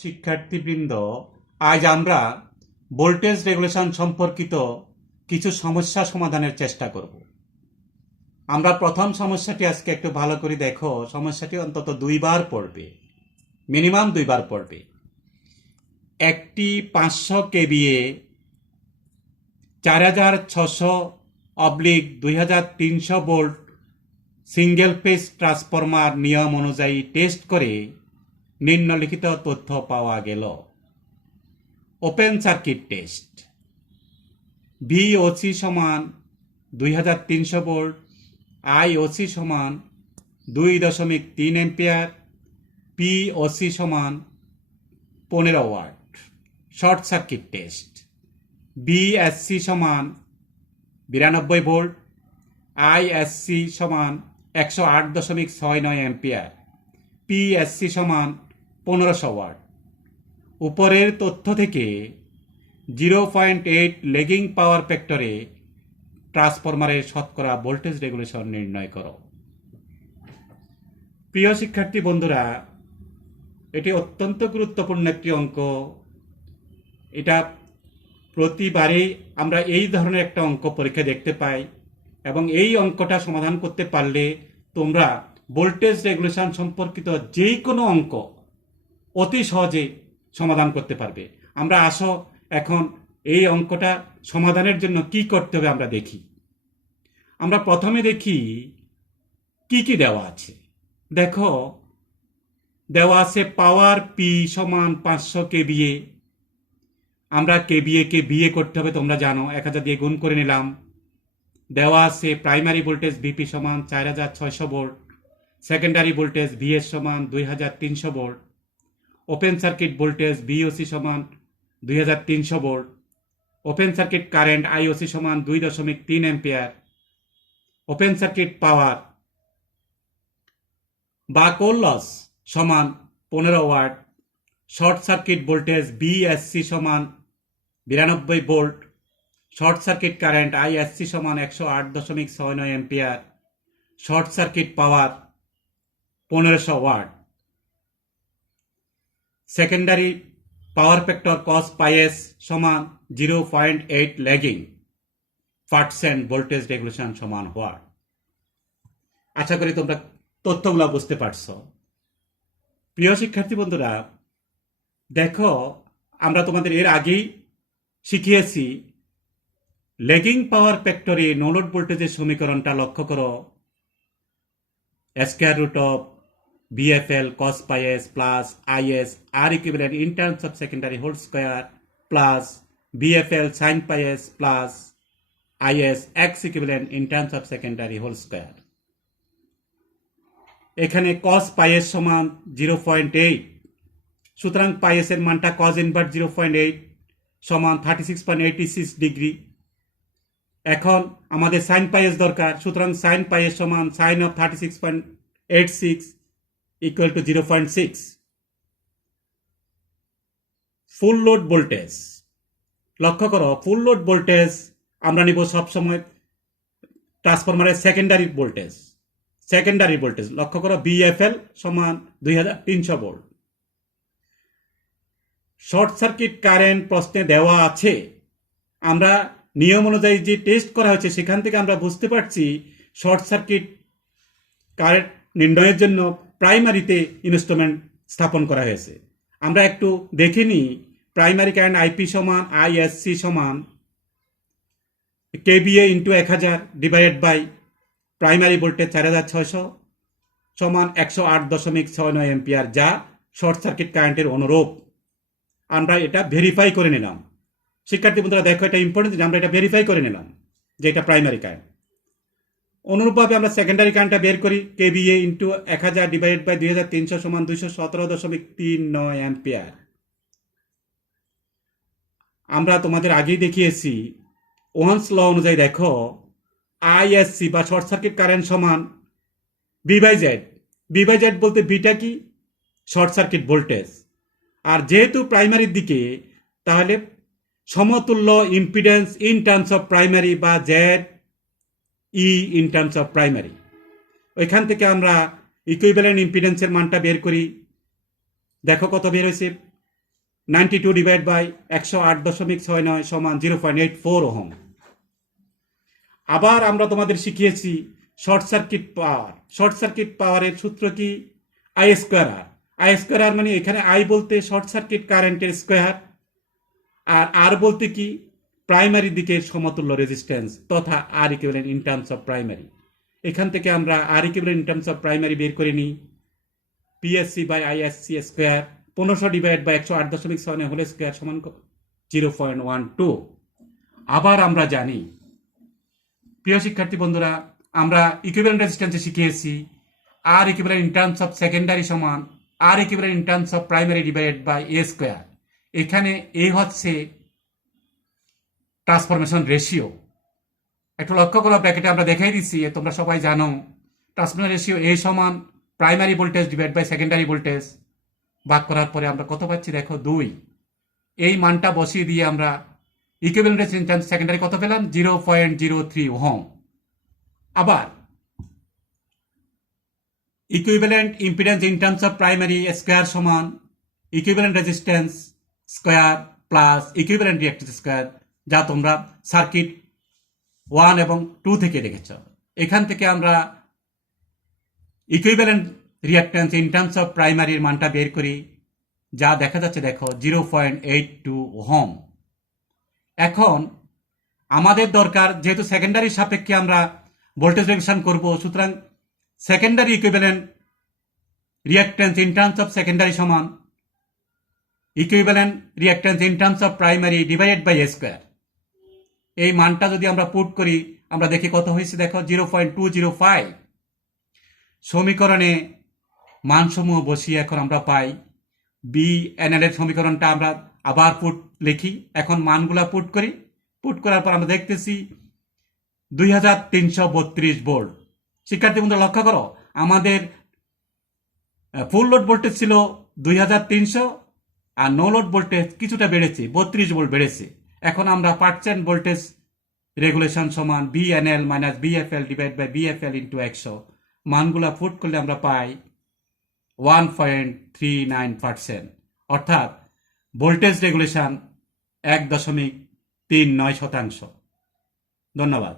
শিক্ষার্থীবৃন্দ, আজ আমরা ভোল্টেজ রেগুলেশন সম্পর্কিত কিছু সমস্যা সমাধানের চেষ্টা করব। আমরা প্রথম সমস্যাটি আজকে একটু ভালো করে দেখো। সমস্যাটি অন্তত দুইবার পড়বে, মিনিমাম দুইবার পড়বে। একটি 500 KVA 4600/2300 volt single phase transformer নিয়ম অনুযায়ী টেস্ট করে নিম্নলিখিত তথ্য পাওয়া গেল। Open circuit test. VOC সমান 2300 ভোল্ট, IOC সমান 2.3 এম্পিয়ার, POC সমান 15 watt. Short circuit test. BSC সমান 92 ভোল্ট, ISC সমান 108.69 এম্পিয়ার, PSC সমান 1500 ওয়াট। উপরের তথ্য থেকে 0.8 লেগিং পাওয়ার ফ্যাক্টরে ট্রান্সফরমারের শতকরা ভোল্টেজ রেগুলেশন নির্ণয় করো। প্রিয় শিক্ষার্থী বন্ধুরা, এটি অত্যন্ত গুরুত্বপূর্ণ একটি অঙ্ক। এটা প্রতিবারেই আমরা এই ধরনের একটা অঙ্ক পরীক্ষা দেখতে পাই, এবং এই অঙ্কটা সমাধান করতে পারলে তোমরা ভোল্টেজ রেগুলেশন সম্পর্কিত যে কোনো অঙ্ক অতি সহজে সমাধান করতে পারবে। আমরা আসো এখন এই অঙ্কটা সমাধানের জন্য কি করতে হবে আমরা দেখি। আমরা প্রথমে দেখি কি কি দেওয়া আছে। দেখো, দেওয়া আছে পাওয়ার P সমান 500 কেভিএ। আমরা কেভিএ কে বিএ করতে হবে, তোমরা জানো, 1000 দিয়ে গুণ করে নিলাম। দেওয়া আছে প্রাইমারি ভোল্টেজ VP সমান 4600 ভোল্ট, সেকেন্ডারি ভোল্টেজ VS সমান 2300 volt, open circuit voltage VOC সমান 2300 volt, open circuit current IOC সমান 2.3 এম্পিয়ার, ওপেন সার্কিট পাওয়ার বা কোর লস সমান 15 watt, short circuit voltage BSC সমান 92 volt, short circuit current ISC সমান 108.69 ampere, short circuit power 1500 watt, secondary power factor cos πs সমান 0.8 lagging percent voltage regulation সমান watt. আশা করি তোমরা তথ্যগুলো বুঝতে পারছো। প্রিয় শিক্ষার্থী বন্ধুরা, দেখো, আমরা তোমাদের এর আগেই শিখিয়েছি লেগিং পাওয়ার ফ্যাক্টরে নো লোড ভোল্টেজের সমীকরণটা লক্ষ্য করো। Square root of BFL cos πs plus IS R equivalent in terms of secondary whole square plus BFL sin πs plus IS X equivalent in terms of secondary whole square। এখানে cos πs সমান 0.8, সুতরাং πs এর মানটা cos inverse 0.8 সমান 36.86 degree. এখন আমাদের sin πs দরকার, সুতরাং sin πs সমান sin of 36.86 equal to 0.6। Full load voltage লক্ষ্য করো, ফুল লোড ভোল্টেজ আমরা নিব সবসময় ট্রান্সফরমারের সেকেন্ডারি ভোল্টেজ লক্ষ্য করো, BFL সমান 2300 ভোল্ট। শর্ট সার্কিট কারেন্ট প্রশ্নে দেওয়া আছে। আমরা নিয়ম অনুযায়ী যে টেস্ট করা হয়েছে সেখান থেকে আমরা বুঝতে পারছি শর্ট সার্কিট কারেন্ট নির্ণয়ের জন্য প্রাইমারিতে ইনস্ট্রুমেন্ট স্থাপন করা হয়েছে। আমরা একটু দেখে নিই। প্রাইমারি কারেন্ট IP সমান ISC সমান KVA into 1000 divided by primary voltage 4600 সমান 108.69 এম্পিয়ার, যা শর্ট সার্কিট কারেন্টের অনুরূপ। আমরা এটা ভেরিফাই করে নিলাম। শিক্ষার্থী বন্ধুরা দেখো, এটা ইম্পর্টেন্ট যে আমরা এটা ভেরিফাই করে নিলাম যে এটা প্রাইমারি কারেন্ট। অনুরূপভাবে আমরা সেকেন্ডারি কারেন্টটা বের করি। KVA ইন্টু 1000 ডিভাইডেড বাই 2300 সমান 217.39 অ্যাম্পিয়ার। আমরা তোমাদের আগেই দেখিয়েছি ওহমস ল অনুযায়ী দেখো, ISC বা শর্ট সার্কিট কারেন্ট সমান V/Z। V/Z বলতে বিটা কি? Short circuit voltage. আর যেহেতু প্রাইমারির দিকে, তাহলে সমতুল্য impedance in terms of primary বা ZE in terms of primary. ওইখান থেকে আমরা ইকুইভ্যালেন্ট ইম্পিডেন্সের মানটা বের করি। দেখো কত বের হয়েছে, 92 ডিভাইড বাই 108.69 সমান 0.84 ওহম। আবার আমরা তোমাদের শিখিয়েছি short circuit power. Short circuit পাওয়ারের সূত্র কি? I square R. I square R মানে এখানে আই বলতে শর্ট সার্কিট কারেন্টের স্কোয়ার, আর আর বলতে কি? প্রাইমারি দিকের সমতুল্য রেজিস্ট্যান্স তথা R equivalent in terms of primary. এখান থেকে আমরা R equivalent in terms of primary বের করে নিই। PSC by ISC square 1500 divide by 108.69 whole square সমান 0.12। আবার আমরা জানি প্রিয় শিক্ষার্থী বন্ধুরা, আমরা ইকুইভ্যালেন্ট রেজিস্ট্যান্সে শিখিয়েছি R equivalent in terms of secondary সমান R equivalent in terms of primary divided by a square. এখানে এ হচ্ছে ট্রান্সফরমেশন রেশিও। একটু লক্ষ্য করো, ব্র্যাকেটে আমরা দেখাই দিচ্ছি, তোমরা সবাই জানো ট্রান্সফরমেশন রেশিও এ সমান primary voltage divide by secondary voltage. ভাগ করার পরে আমরা কত পাচ্ছি দেখো 2। এই মানটা বসিয়ে দিয়ে আমরা ইকুইভ্যালেন্ট রেজিস্ট্যান্স সেকেন্ডারি কত পেলাম? 0.03 ওহম। আবার equivalent impedance in terms of primary square সমান equivalent resistance square plus equivalent reactance square, যা তোমরা সার্কিট 1 এবং 2 থেকে দেখেছ। এখান থেকে আমরা equivalent reactance in terms of প্রাইমারির মানটা বের করি, যা দেখা যাচ্ছে দেখো 0.82 ওহম। এখন আমাদের দরকার, যেহেতু সেকেন্ডারি সাপেক্ষে আমরা ভোল্টেজ রেগুলেশন করব, সুতরাং secondary equivalent reactance in terms of secondary সমান equivalent reactance in terms of primary divided by a square. এই মানটা যদি আমরা পুট করি, আমরা দেখি কত হয়েছে দেখো 0.205। সমীকরণে মানসমূহ বসিয়ে এখন আমরা পাই বি এন এল এর সমীকরণটা আমরা আবার লিখি। এখন মানগুলা পুট করি। পুট করার পর আমরা দেখতেছি 2332 ভোল্ট। শিক্ষার্থী বন্ধুরা লক্ষ্য করো, আমাদের ফুল লোড ভোল্টেজ ছিল 2300, আর নো লোড ভোল্টেজ কিছুটা বেড়েছে, 32 ভোল্ট বেড়েছে। এখন আমরা পার্সেন্ট ভোল্টেজ রেগুলেশন সমান VNL minus VFL divide by VFL into 100। মানগুলা ফুট করলে আমরা পাই 1.39%, অর্থাৎ ভোল্টেজ রেগুলেশন 1.39%। ধন্যবাদ।